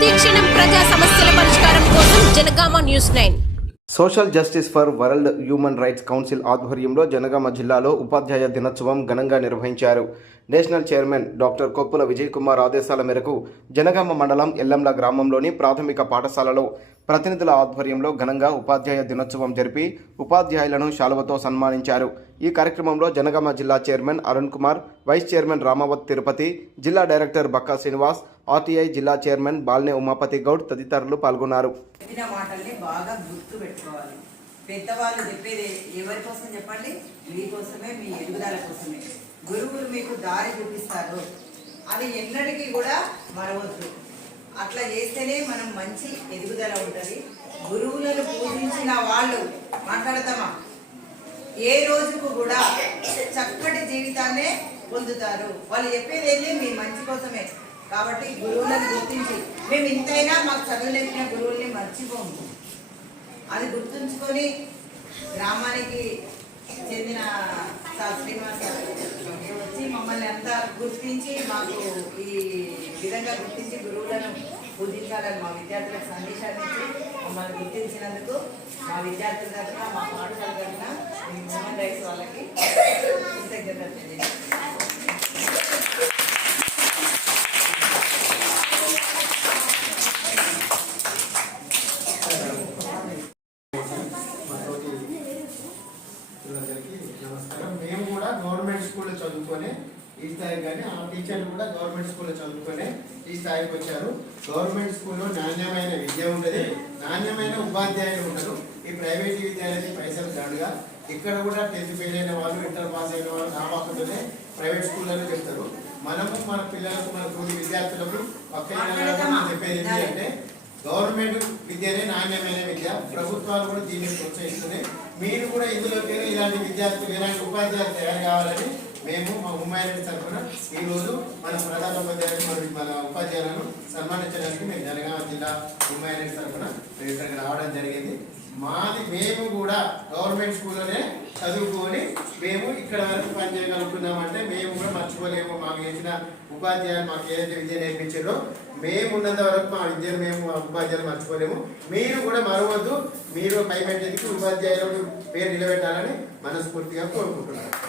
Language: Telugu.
ప్రతిక్షణం ప్రజా సమస్యల పరిష్కారం కోసం Janagama news nine. Social justice for world human rights council ఆధ్వర్యంలో జనగామ జిల్లాలో ఉపాధ్యాయ దినోత్సవం ఘనంగా నిర్వహించారు. National chairman doctor Koppula Vijay Kumar ఆదేశాల మేరకు జనగామ మండలం ఎల్లంల గ్రామంలోని ప్రాథమిక పాఠశాలలో ప్రతినిధుల ఆధ్వర్యంలో ఘనంగా ఉపాధ్యాయ దినోత్సవం జరిపి ఉపాధ్యాయులను శాలువతో సన్మానించారు. ఈ కార్యక్రమంలో జనగామ జిల్లా chairman Arun Kumar vice chairman Ramavath Tirupati జిల్లా డైరెక్టర్ బక్కా శ్రీనివాస్ ఆర్టీఐ జిల్లా చైర్మన్ బాల్నే ఉమాపతి గౌడ్ తదితరులు పాల్గొన్నారు. పెద్దవాళ్ళు చెప్పేది ఎవరి కోసం చెప్పండి? మీకోసమే మీ ఎదుగుదల కోసమే. గురువులు మీకు దారి చూపిస్తారు. అది ఎన్నటికీ కూడా మరవద్దు. అట్లా చేస్తేనే మనం మంచి ఎదుగుదల ఉంటుంది. గురువులను పూజించిన వాళ్ళు మాట్లాడతామా? ఏ రోజుకు కూడా చక్కటి జీవితాన్నే పొందుతారు. వాళ్ళు చెప్పేది ఏంటి మీ మంచి కోసమే. కాబట్టి గురువులను గుర్తించి మేము ఇంతైనా మాకు చదువు నేర్పిన గురువుల్ని మర్చిపోము. అది గుర్తుంచుకొని గ్రామానికి చెందిన శ్రీనివాస గారు మమ్మల్ని అంతా గుర్తించి మాకు ఈ విధంగా గుర్తించి గురువులను పూజించాలని మా విద్యార్థులకు సందేశాన్ని ఇచ్చి మమ్మల్ని గుర్తించినందుకు మా విద్యార్థుల తరఫున మా పాఠశాల తరఫున ఈ హ్యూమన్ రైట్స్ వాళ్ళకి కృతజ్ఞతలు తెలియజేస్తున్నాను. మాతోటి పిల్లలందరికీ నమస్కారం మేము కూడా గవర్నమెంట్ స్కూల్లో చదువుకొని ఈ స్థాయికి కానీ ఆ టీచర్లు కూడా గవర్నమెంట్ స్కూల్లో చదువుకొని ఈ స్థాయికి వచ్చారు. గవర్నమెంట్ స్కూల్లో నాణ్యమైన విద్య ఉంటుంది. నాణ్యమైన ఉపాధ్యాయులు ఉంటారు ఈ ప్రైవేట్ విద్యాలయానికి పైసలు దండుగా. ఇక్కడ కూడా టెన్త్ ఫెయిల్ అయిన వాళ్ళు ఇంటర్ పాస్ అయిన వాళ్ళు రాబోతుంటే ప్రైవేట్ స్కూళ్ళలో చెప్తారు. మనము మన పిల్లలకు మన తోటి విద్యార్థులకు పక్కన చెప్పేది అంటే గవర్నమెంట్ విద్యనే నాణ్యమైన విద్య. ప్రభుత్వాలు కూడా దీన్ని ప్రోత్సహిస్తున్నాయి. మీరు కూడా ఇందులో పేరు ఇలాంటి విద్యార్థులు ఇలాంటి ఉపాధ్యాయులు తయారు కావాలని మేము మా ఉమ్మాయి తరఫున ఈరోజు మన ప్రధాన ఉపాధ్యాయులు మరియు మన ఉపాధ్యాయులను సన్మానించడానికి మేము జనగామ జిల్లా ఉమ్మాయి తరఫున మేము ఇక్కడికి రావడం జరిగింది. మాది మేము కూడా గవర్నమెంట్ స్కూల్లోనే చదువుకొని మేము ఇక్కడ వరకు పనిచేయగలుగుతున్నామంటే మేము కూడా మర్చిపోలేము. మాకు చేసిన ఉపాధ్యాయులు మాకు ఏదైతే విద్య నేర్పించారో మేము ఉన్నంత వరకు మా విద్యను మేము మా ఉపాధ్యాయులు మర్చిపోలేము. మీరు కూడా మరవద్దు. మీరు పై మెట్టెదికి ఉపాధ్యాయులకు పేరు నిలబెట్టాలని మనస్ఫూర్తిగా కోరుకుంటున్నాను